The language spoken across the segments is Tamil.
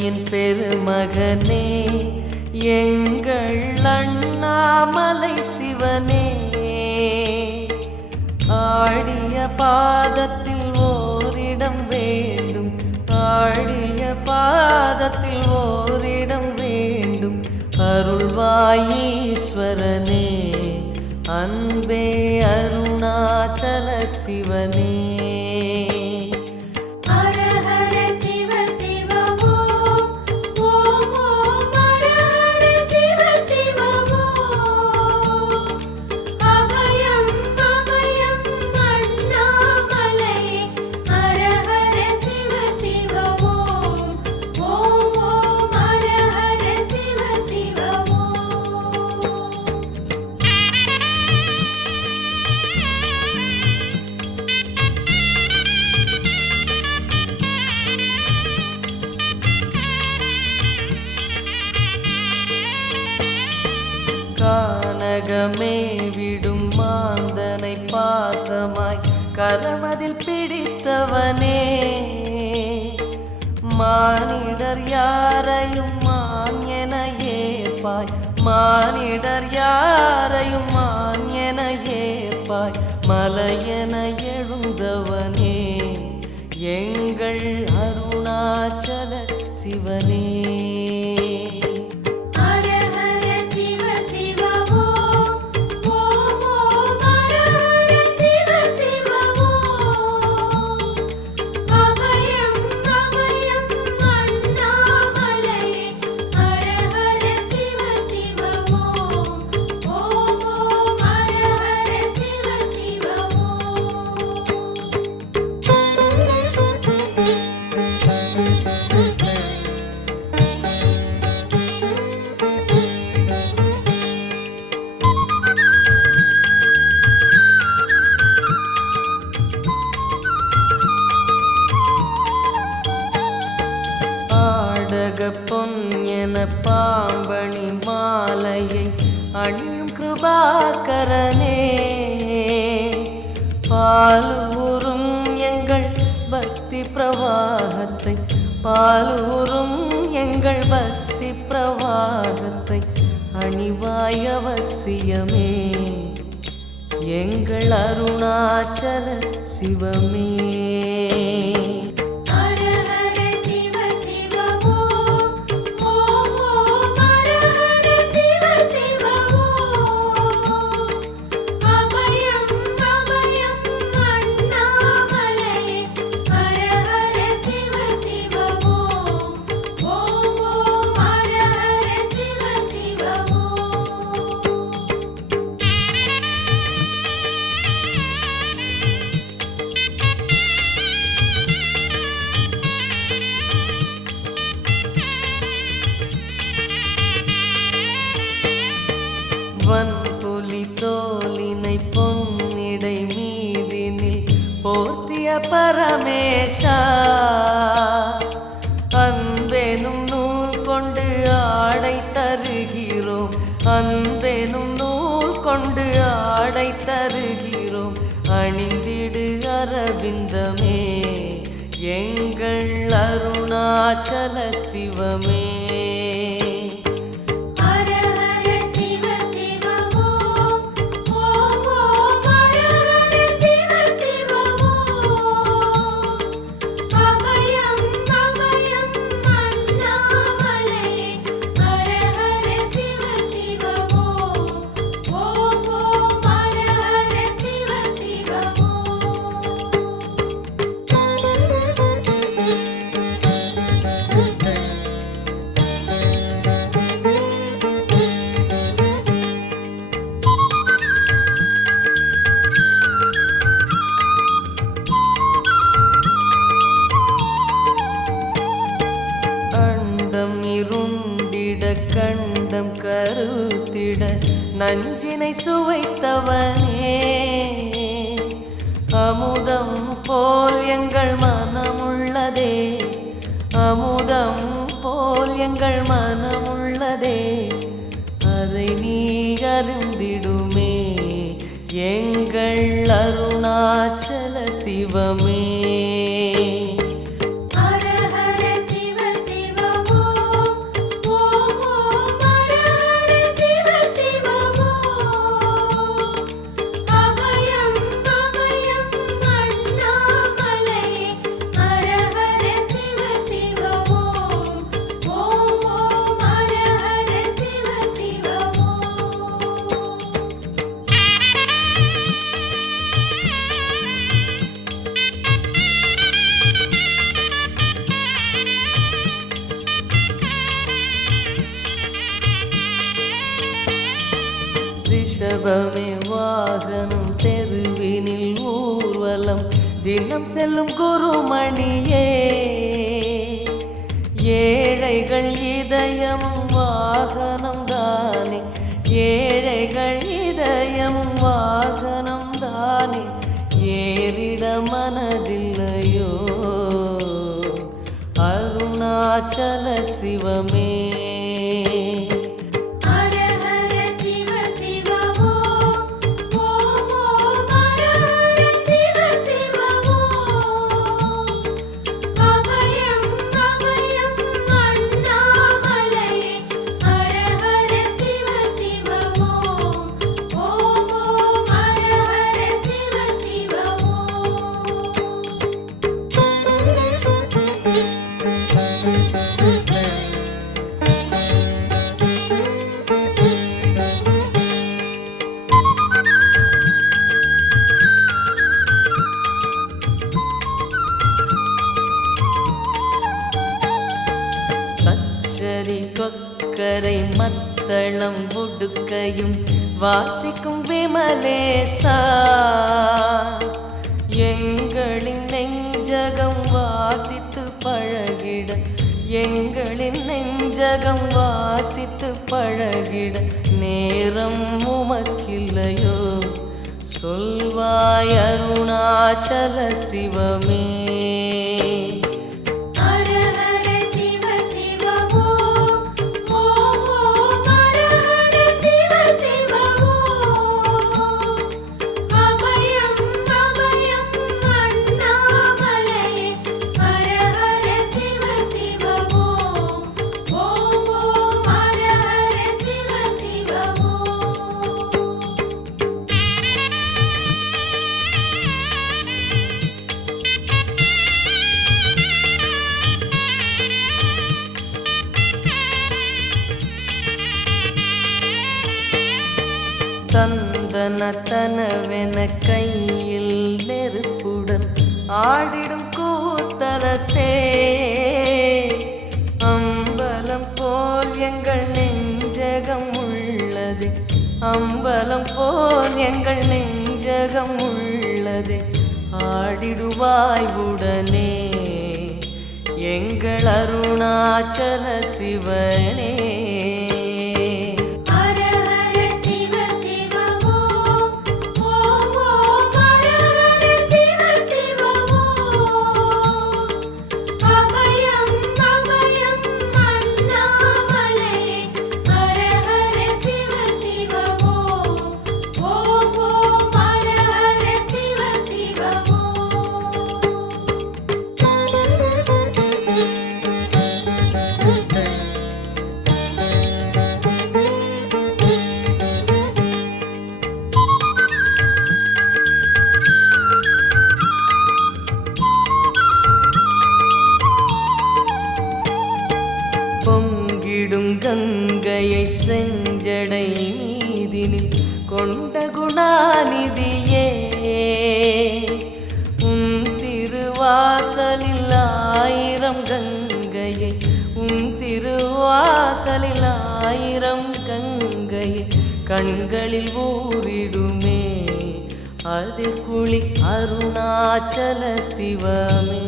மலையின் பெருமகனே எங்கள் அண்ணாமலை சிவனே, ஆடிய பாதத்தில் ஓரிடம் வேண்டும், ஆடிய பாதத்தில் ஓரிடம் வேண்டும். அருள்வாயீஸ்வரனே அன்பே அருணாச்சல சிவனே. கானகமே விடும் மாந்தனை பாசமாய் கரமதில் பிடித்தவனே, மானிடர் யாரையும் மான் என ஏற்பாய், மானிடர் யாரையும் மான் என ஏற்பாய். மலையென எழுந்தவனே எங்கள் அருணாச்சல சிவனே. பொன் என பாம்பணி மாலையை அணியும் கிருபாகரனே, பாலூரும் எங்கள் பக்தி பிரவாகத்தை, பாலூரும் எங்கள் பக்தி பிரவாகத்தை அணிவாய் அவசியமே எங்கள் அருணாச்சல சிவமே. வன்புலி தோலினை பொன்னிடை மீதினில் போர்த்திய பரமேஷா, அன்பெனும் நூல் கொண்டு ஆடை தருகிறோம், அன்பெனும் நூல் கொண்டு ஆடை தருகிறோம். அணிந்திடு அரவிந்தமே எங்கள் அருணாச்சல சிவமே. கண்டம் கருத்திட நஞ்சினை சுவைத்தவனே, அமுதம் போல் எங்கள் மனமுள்ளதே, அமுதம் போல் எங்கள் மனமுள்ளதே. அதை நீ அருந்திடுமே எங்கள் அருணாச்சல சிவமே. ஹர ஹர சிவ சிவ ரிஷபமே வாகனம் தெருவினில் ஊர்வலம் தினம் செல்லும் குருமணியே ஏழைகள் இதயமும் வாகனம் தானே ஏழைகள் இதயமும் வாகனம் தானே ஏறிட மனதில்லையோ அருணாச்சல சிவமே கொக்கரை மத்தளம் உடுக்கையும் வாசிக்கும் விமலேசா எங்களின் நெஞ்சகம் வாசித்து பழகிட எங்களின் நெஞ்சகம் வாசித்து பழகிட நேரம் உமக்கில்லையோ சொல்வாய் அருணாச்சல சிவமே தந்தனத்தனவென கையில் நெருப்புடன் ஆடிடும் கூத்தரசே அம்பலம் போல் எங்கள் நெஞ்சகம் உள்ளது அம்பலம் போல் எங்கள் நெஞ்சகம் உள்ளது ஆடிடுவாய் உடனே எங்கள் அருணாச்சல சிவனே பொங்கிடும் கங்கையை செஞ்சடை மீதினில் கொண்ட குணாநிதியே உன் திருவாசலில் ஆயிரம் கங்கையை உன் திருவாசலில் ஆயிரம் கங்கையை கண்களில் ஊறிடுமே அதில் குளி அருணாச்சல சிவமே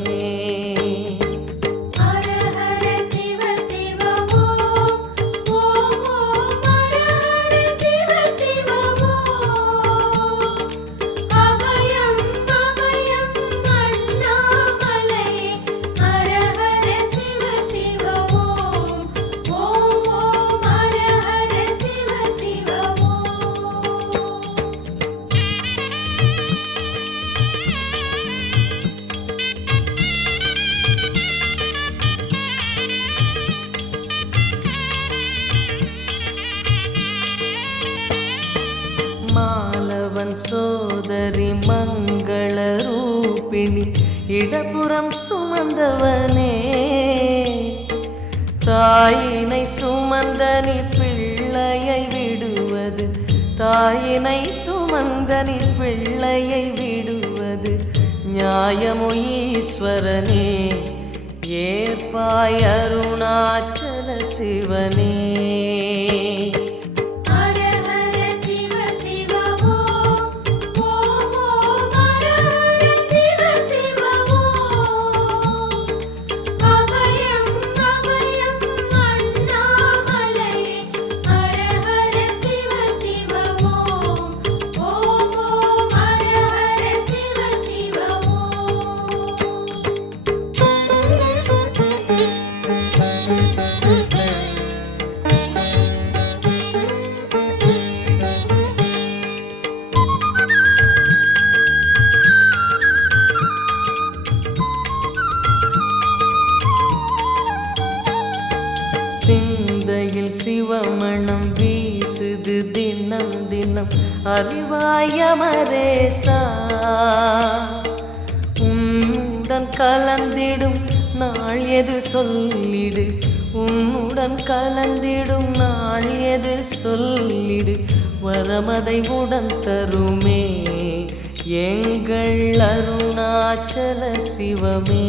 மாலவன் சோதரி மங்கள ரூபிணி இடப்புறம் சுமந்தவனே தாயினை சுமந்தனி பிள்ளையை விடுவது தாயினை சுமந்தனி பிள்ளையை விடுவது நியாயமோ ஈஸ்வரனே ஏற்பாய் அருணாச்சல சிவனே ஹர ஹர சிவ சிவ சிந்தையில் சிவமணம் வீசுது தினம் தினம் அறிவாய மரேசா உன்னுடன் கலந்திடும் நாள் எது சொல்லிடு உன்னுடன் கலந்திடும் நாள் எது சொல்லிடு வரமதை உடன் தருமே எங்கள் அருணாச்சல சிவமே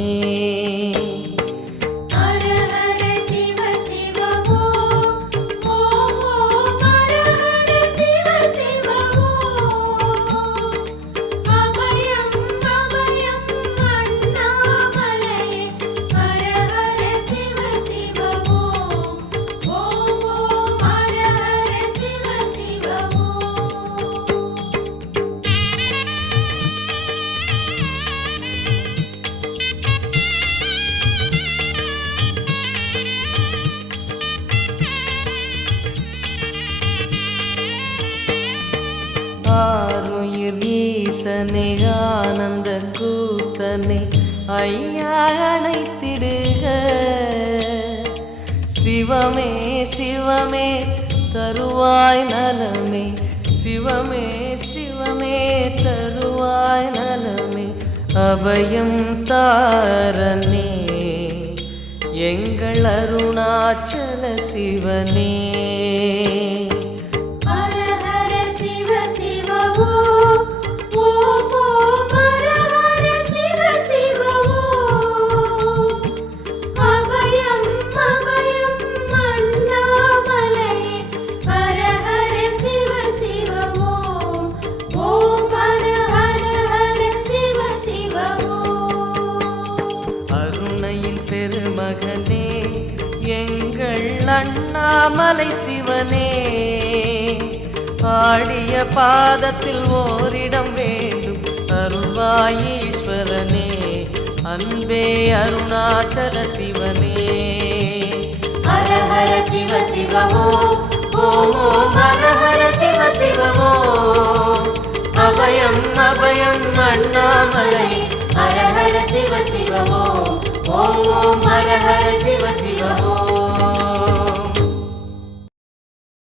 ஆருயிர் ஈசனே ஆனந்த கூத்தனே ஐயா அணைத்திடுக சிவமே சிவமே தருவாய் நலமே சிவமே சிவமே தருவாய் நலமே அபயம் தாரனே எங்கள் அருணாச்சல சிவனே பெருமகனே எங்கள் அண்ணாமலை சிவனே ஆடிய பாதத்தில் ஓரிடம் வேண்டும் அருள்வாய் ஈஸ்வரனே அன்பே அருணாச்சல சிவனே ஹர ஹர சிவ சிவ ஓம் ஓம் ஓம் ஹர ஹர சிவ சிவ ஓம் அபயம் அபயம் அண்ணாமலை ஹர ஹர சிவ சிவ ஓம் ஓம் ஓம் ஹர ஹர சிவ சிவ ஓம்